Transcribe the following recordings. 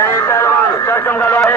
ऐं पहलवान सिस्टम कंदो आहे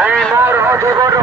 ऐं मोर हाथी कोटो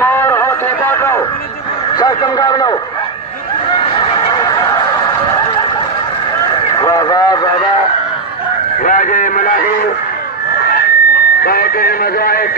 मोर हाथी कोटो सिस्टम कंदो वाह वाह वाह राजे मलाही बाटे मजा आहे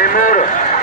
ऐं मोर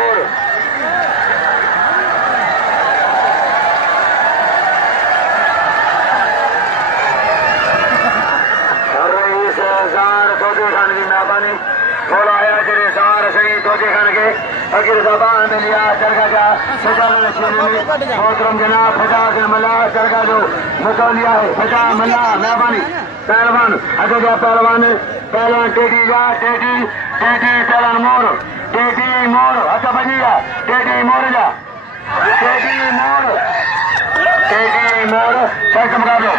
मोर थोड़ा आया तेरे सार सही तोते खान के अखिर जबान में लिया चरगा जा सजाने छेने में मोहतरम जनाब फजा के मला चरगा जो मुको लिया है फजा मला मेहरबानी पहलवान अजो जा पहलवान टेडी जा टेडी पहलवान मोर टेडी मोर अच्छा बजिया टेडी मोर जा टेडी मोर सही चमका दो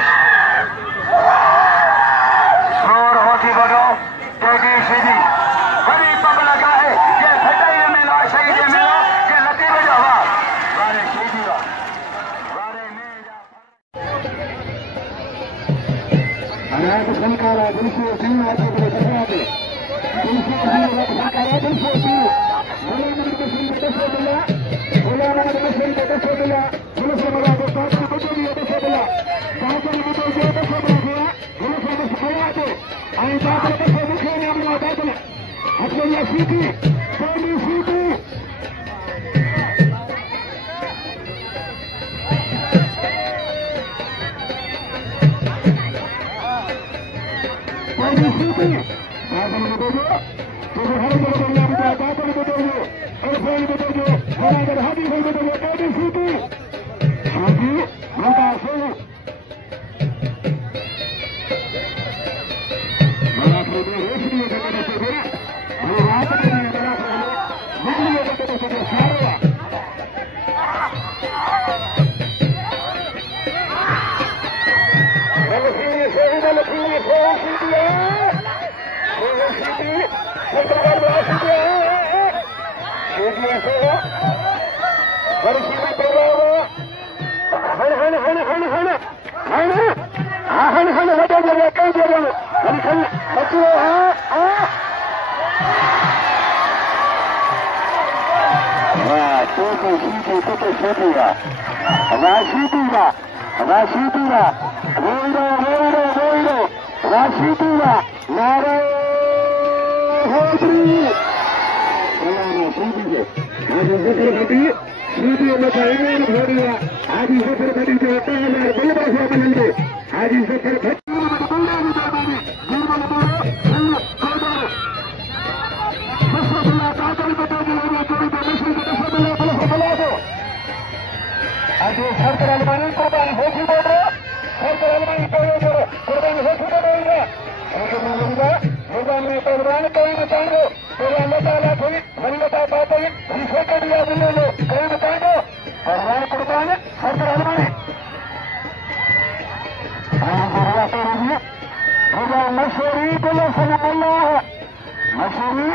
मोर होती बटो टेडी सीधी बड़ी पग लगा है ये फटाई में ला शहीद में ला ये लती में जावा वारे सीधी वारे में जा अनाथ संकारा दिलसे सिंह आते बड़े जहाते दिलसे सिंह संकारा दिलसे सिंह बोला मन के सिंह के दस बोला पुलिस वाला को साथ में बच्चे भी दस बोला साथ में बच्चे भी दस बोला पुलिस वाले सफाया थे आई बात के दस मुखे ने अपना बात में अपने ये सीधी पहली सीधी पहली सीधी बात में बोलो तो हर जगह बोलना पड़ता है बात में बोलो और फोन में बोलो और अगर हाथी फोन में बोलो पहली सीधी हाथी बता सो बड़ा प्रोग्राम रोशनी है करने से बड़ा और रात में भी बड़ा प्रोग्राम बिजली है करने से सारा लखीनी से मशहूरी